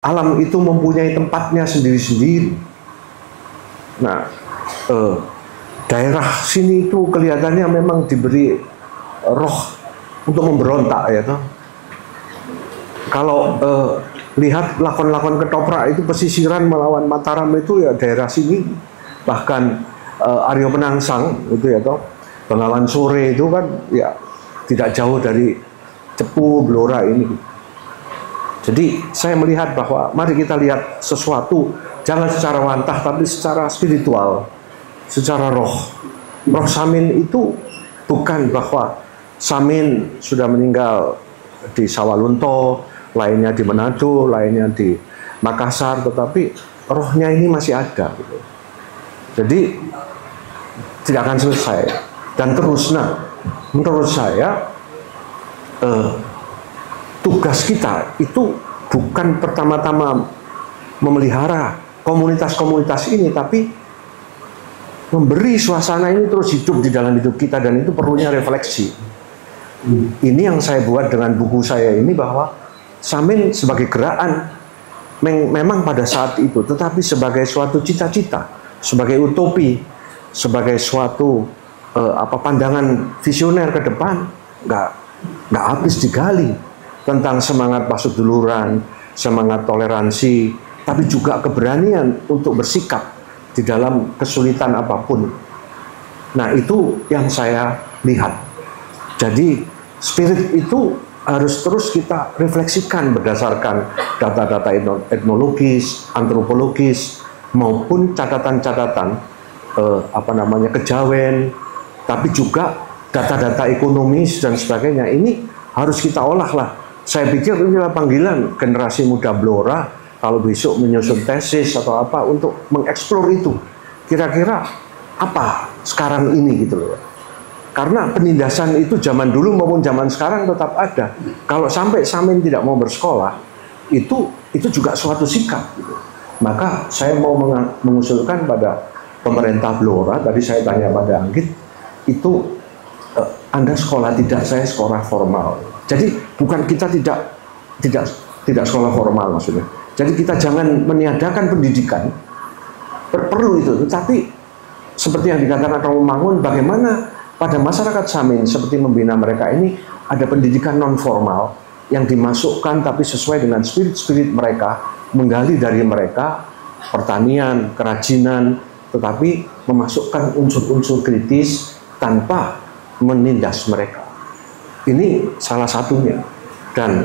alam itu mempunyai tempatnya sendiri-sendiri. Nah, daerah sini itu kelihatannya memang diberi roh untuk memberontak ya toh. Kalau lihat lakon-lakon ketoprak itu pesisiran melawan Mataram itu ya daerah sini. Bahkan Aryo Penangsang itu ya toh, Bengawan Sore itu kan ya tidak jauh dari Cepu, Blora ini. Jadi saya melihat bahwa mari kita lihat sesuatu jangan secara wantah tapi secara spiritual, secara roh. Roh Samin itu bukan bahwa Samin sudah meninggal di Sawalunto, lainnya di Manado, lainnya di Makassar, tetapi rohnya ini masih ada. Gitu. Jadi tidak akan selesai dan terus. Nah, menurut saya tugas kita itu bukan pertama-tama memelihara komunitas-komunitas ini, tapi memberi suasana ini terus hidup di dalam hidup kita, dan itu perlunya refleksi. Ini yang saya buat dengan buku saya ini, bahwa Samin sebagai gerakan memang pada saat itu, tetapi sebagai suatu cita-cita, sebagai utopi, sebagai suatu pandangan visioner ke depan, nggak habis digali tentang semangat pasuduluran, semangat toleransi, tapi juga keberanian untuk bersikap di dalam kesulitan apapun. Nah, itu yang saya lihat. Jadi spirit itu harus terus kita refleksikan berdasarkan data-data etnologis, antropologis, maupun catatan-catatan kejawen, tapi juga data-data ekonomis dan sebagainya. Ini harus kita olah lah. Saya pikir inilah panggilan generasi muda Blora kalau besok menyusun tesis atau apa untuk mengeksplor itu. Kira-kira apa sekarang ini gitu loh. Karena penindasan itu zaman dulu maupun zaman sekarang tetap ada. Kalau sampai Samin tidak mau bersekolah, itu juga suatu sikap gitu. Maka saya mau mengusulkan pada pemerintah Blora, tadi saya tanya pada Anggit, itu Anda sekolah tidak, saya sekolah formal. Jadi bukan kita tidak sekolah formal maksudnya. Jadi kita jangan meniadakan pendidikan, perlu itu. Tetapi seperti yang dikatakan Romo Mangun, bagaimana pada masyarakat Samin seperti membina mereka ini ada pendidikan non formal yang dimasukkan tapi sesuai dengan spirit mereka, menggali dari mereka pertanian, kerajinan, tetapi memasukkan unsur-unsur kritis tanpa menindas mereka. Ini salah satunya, dan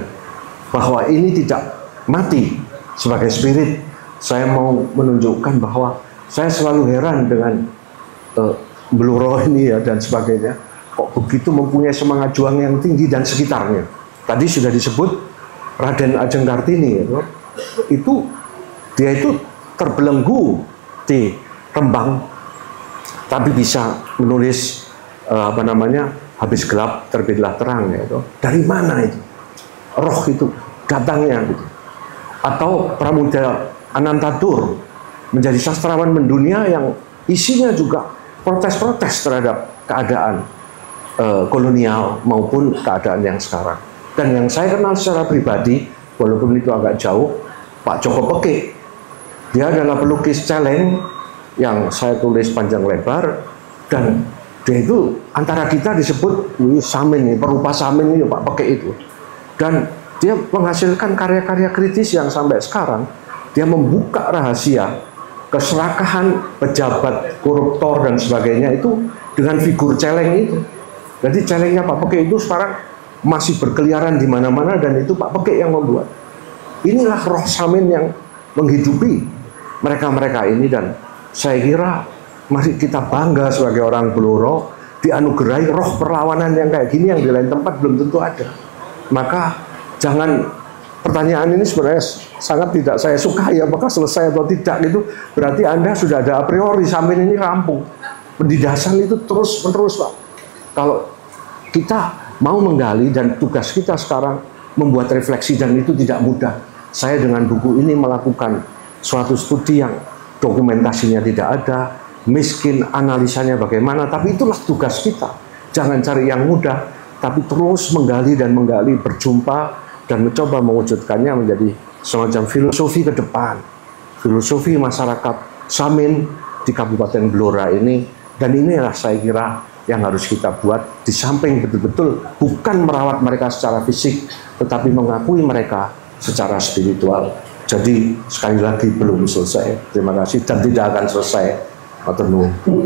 bahwa ini tidak mati sebagai spirit. Saya mau menunjukkan bahwa saya selalu heran dengan Bluro ini ya dan sebagainya, kok begitu mempunyai semangat juang yang tinggi dan sekitarnya. Tadi sudah disebut Raden Ajeng Kartini itu dia itu terbelenggu di Rembang tapi bisa menulis habis gelap terbitlah terang ya itu. Dari mana itu? Roh itu datangnya gitu. Atau Pramudia Anantatur menjadi sastrawan mendunia yang isinya juga protes-protes terhadap keadaan kolonial maupun keadaan yang sekarang. Dan yang saya kenal secara pribadi, walaupun itu agak jauh, Pak Joko Peke. Dia adalah pelukis celeng yang saya tulis panjang lebar, dan dia itu antara kita disebut Samin, perupa Samin ini Pak Peke itu. Dan dia menghasilkan karya-karya kritis yang sampai sekarang dia membuka rahasia keserakahan pejabat, koruptor dan sebagainya itu dengan figur celeng itu. Jadi celengnya Pak Peke itu sekarang masih berkeliaran di mana-mana, dan itu Pak Peke yang membuat. Inilah roh Samin yang menghidupi mereka-mereka ini, dan saya kira mari kita bangga sebagai orang Blora dianugerahi roh perlawanan yang kayak gini yang di lain tempat belum tentu ada. Maka jangan, pertanyaan ini sebenarnya sangat tidak saya sukai, apakah selesai atau tidak gitu. Berarti Anda sudah ada a priori Samin ini rampung. Pendidasan itu terus menerus Pak. Kalau kita mau menggali, dan tugas kita sekarang membuat refleksi, dan itu tidak mudah. Saya dengan buku ini melakukan suatu studi yang dokumentasinya tidak ada, miskin analisanya bagaimana, tapi itulah tugas kita. Jangan cari yang mudah, tapi terus menggali dan menggali, berjumpa dan mencoba mewujudkannya menjadi semacam filosofi ke depan, filosofi masyarakat Samin di Kabupaten Blora ini. Dan inilah saya kira yang harus kita buat, di samping betul-betul bukan merawat mereka secara fisik, tetapi mengakui mereka secara spiritual. Jadi sekali lagi belum selesai. Terima kasih dan tidak akan selesai. Matur nuwun.